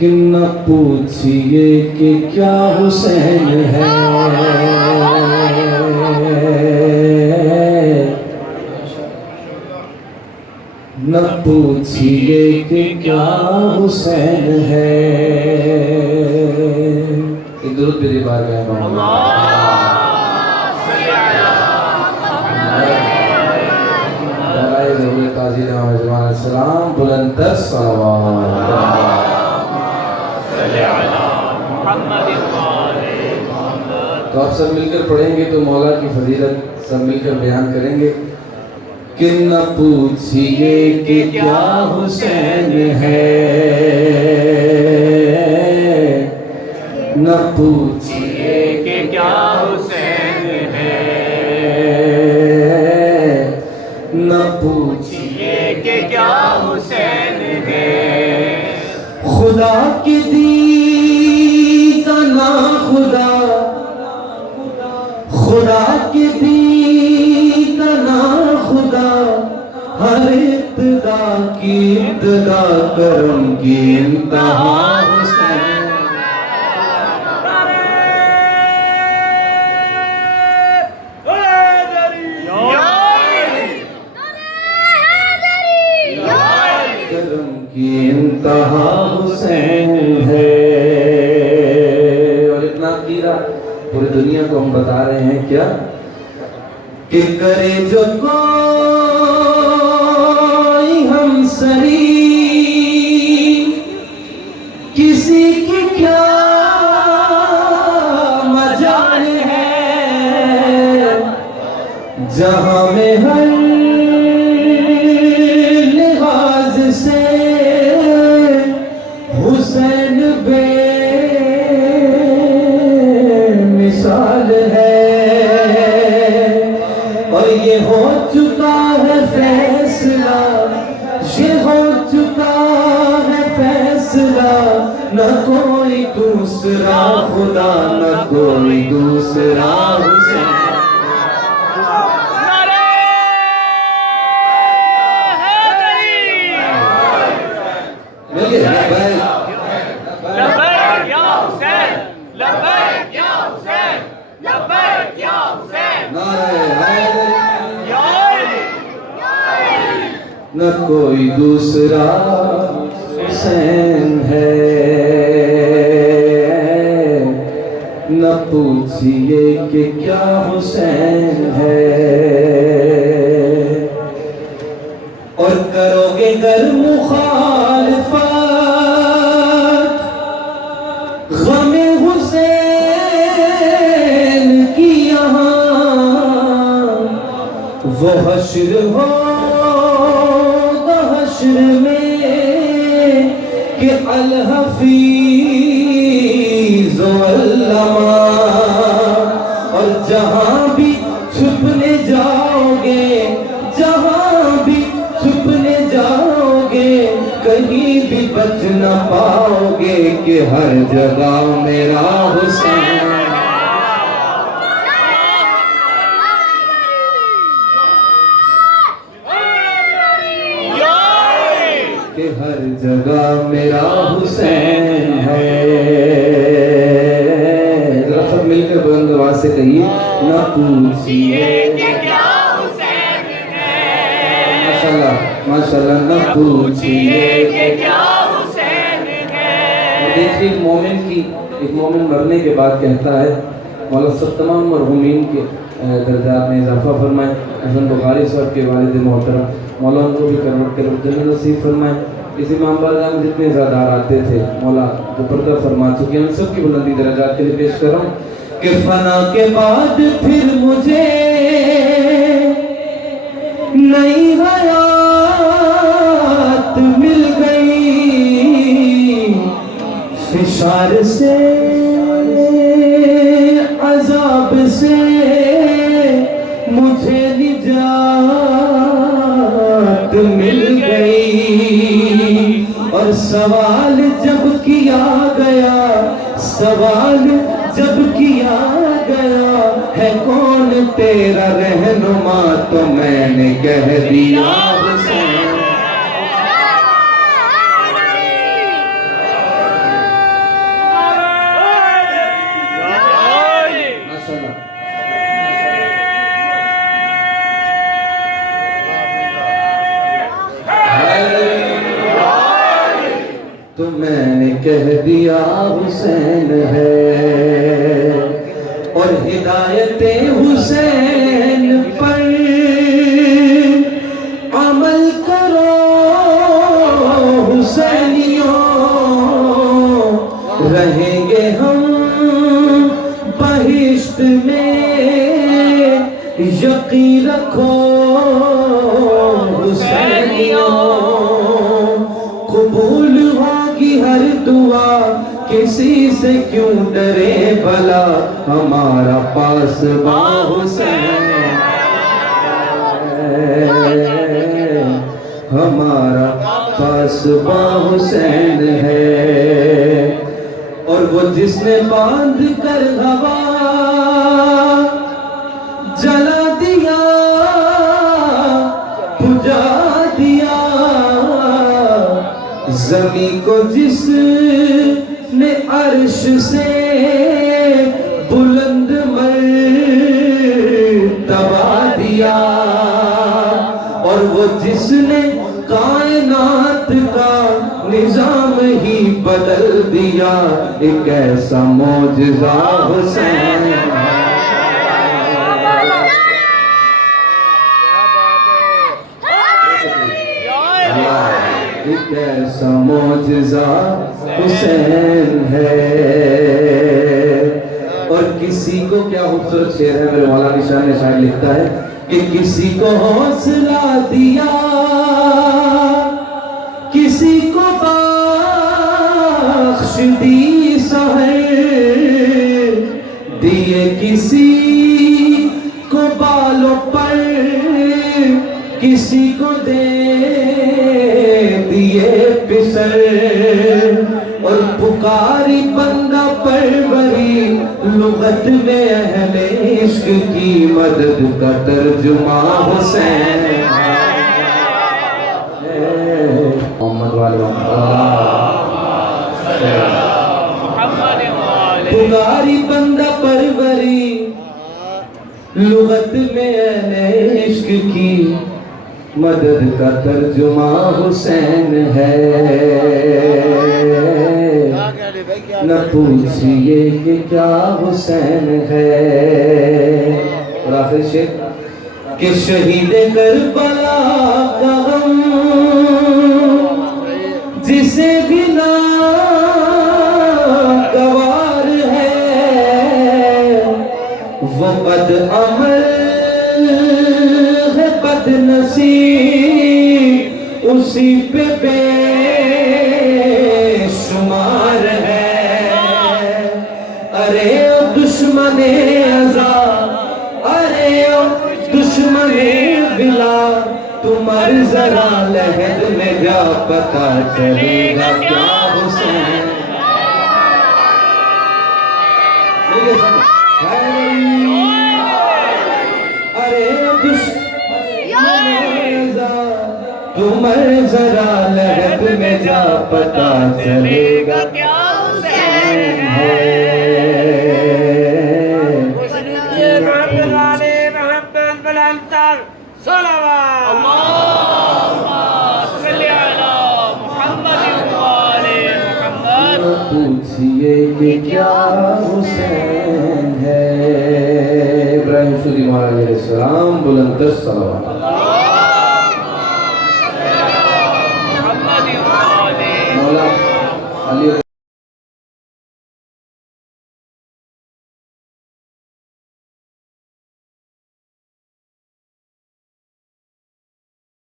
کہ نہ پوچھئے کہ کیا حسین ہے، نہ پوچھئے کہ کیا حسین ہے۔ ایک درود میری بارگاہ میں السلام بلند تر صلوات تو آپ سب مل کر پڑھیں گے تو مولا کی فضیلت سب مل کر بیان کریں گے کہ نہ پوچھئے کہ کیا حسین ہے، نہ پوچھئے کہ کیا حسین ہے، نہ پوچھئے کہ کیا حسین ہے۔ خدا کی دی کا نا خدا، خدا کی دی کا نا خدا، ہر ابتدا کی ابتدا کرم کی انتہا حسین۔ کی انتہا حسین ہے۔ اور اتنا کیرا پوری دنیا کو ہم بتا رہے ہیں کیا کہ کرے جو کوئی ہم سری، کسی کی کیا مجال ہے، جہاں میں ہر لحاظ سے حسین بے مثال ہے۔ اور یہ ہو چکا ہے فیصلہ، یہ ہو چکا ہے فیصلہ، نہ کوئی دوسرا خدا، نہ کوئی دوسرا حسین۔ نہ کوئی دوسرا حسین ہے، نہ پوچھئے کہ کیا حسین ہے۔ اور کرو گے گر مخالفت غم حسین کی یہاں، وہ حشر ہو میں کہ الحفیظ والعلماء۔ اور جہاں بھی چھپنے جاؤ گے، جہاں بھی چھپنے جاؤ گے، کہیں بھی بچ نہ پاؤ گے کہ ہر جگہ میرا حسین، کہ ہر جگہ میرا حسین ہے۔ ذرا سب مل کر بلند آواز سے کہیے نہ پوچھئے کہ کیا حسین ہے، ماشاءاللہ ماشاءاللہ، نہ پوچھئے کہ کیا حسین ہے۔ دیکھیے ایک مومن مرنے کے بعد کہتا ہے مولا سب تمام مرحومین کے درجات میں اضافہ فرمائے، حسن بخاری صاحب کے والد محترم مولا ان کو بھی کروٹ کے جنت نصیب فرمائے۔ اس امام بارگاہ میں جتنے زیادہ آتے تھے مولا جو پردہ فرما چکے ہیں ان سب کی بلندی درجات کے لیے پیش کر رہا ہوں کہ فنا کے بعد پھر مجھے نئی حیات مل گئی، فشار سے عذاب سے مجھے نجات مل گئی۔ اور سوال جب کیا گیا، سوال جب کیا گیا ہے کون تیرا رہنما، تو میں نے کہہ دیا حسین۔ تو میں نے کہہ دیا حسین ہے، اور ہدایت حسین پر عمل کرو حسینیوں، رہیں گے ہم بہشت میں، یقین رکھو حسینیوں، قبول ہوگی ہر دعا، کسی سے کیوں ڈرے بھلا، ہمارا پاسباں حسین ہے، ہمارا پاسباں حسین ہے، اور وہ جس نے باندھ کر ہوا جلا دیا بجھا دیا، زمین کو جس نے عرش سے بلند مرتبہ دیا، اور وہ جس نے کائنات کا نظام ہی بدل دیا، ایک ایسا معجزہ حسین ہے، ایک ایسا معجزہ حسین ہے۔ اور کسی کو کیا خوبصورت شعر ہے، میرے مولانا نشان نے شاعر لکھتا ہے کہ کسی کو حوصلہ دیا، کسی کو بخش دی سحر، دیے کسی کو بالوں پر، کسی کو دے دیے پسر، اور پکاری بندہ پروری، لغت میں اہل عشق کی مدد کا ترجمہ حسین ہے، محمد والے پکاری بندہ پروری، لغت میں اہل عشق کی مدد کا ترجمہ حسین ہے، نہ پوچھئے کہ کیا حسین ہے، اور آخر شعر کہ شہید کربلا کا غم جسے بھی ناگوار ہے، وہ بد عمل ہے بد نصیب، اسی پہ بے شمار ہے، ارے او دشمن عذاب، ارے او دشمن بلا، تمہار ذرا لحد میں جا پتا چلے گا کیا حسین، تمہیں ذرا لحد میں جا پتا چلے گا کیا حسین ہے، محمد علی محمد بلندر صلوات، اللہم صلی علی محمد وآل محمد، پوچھئے کہ کیا حسین ہے، ابراہیم سودی مہاراج علیہ السلام، بلندر صلوات۔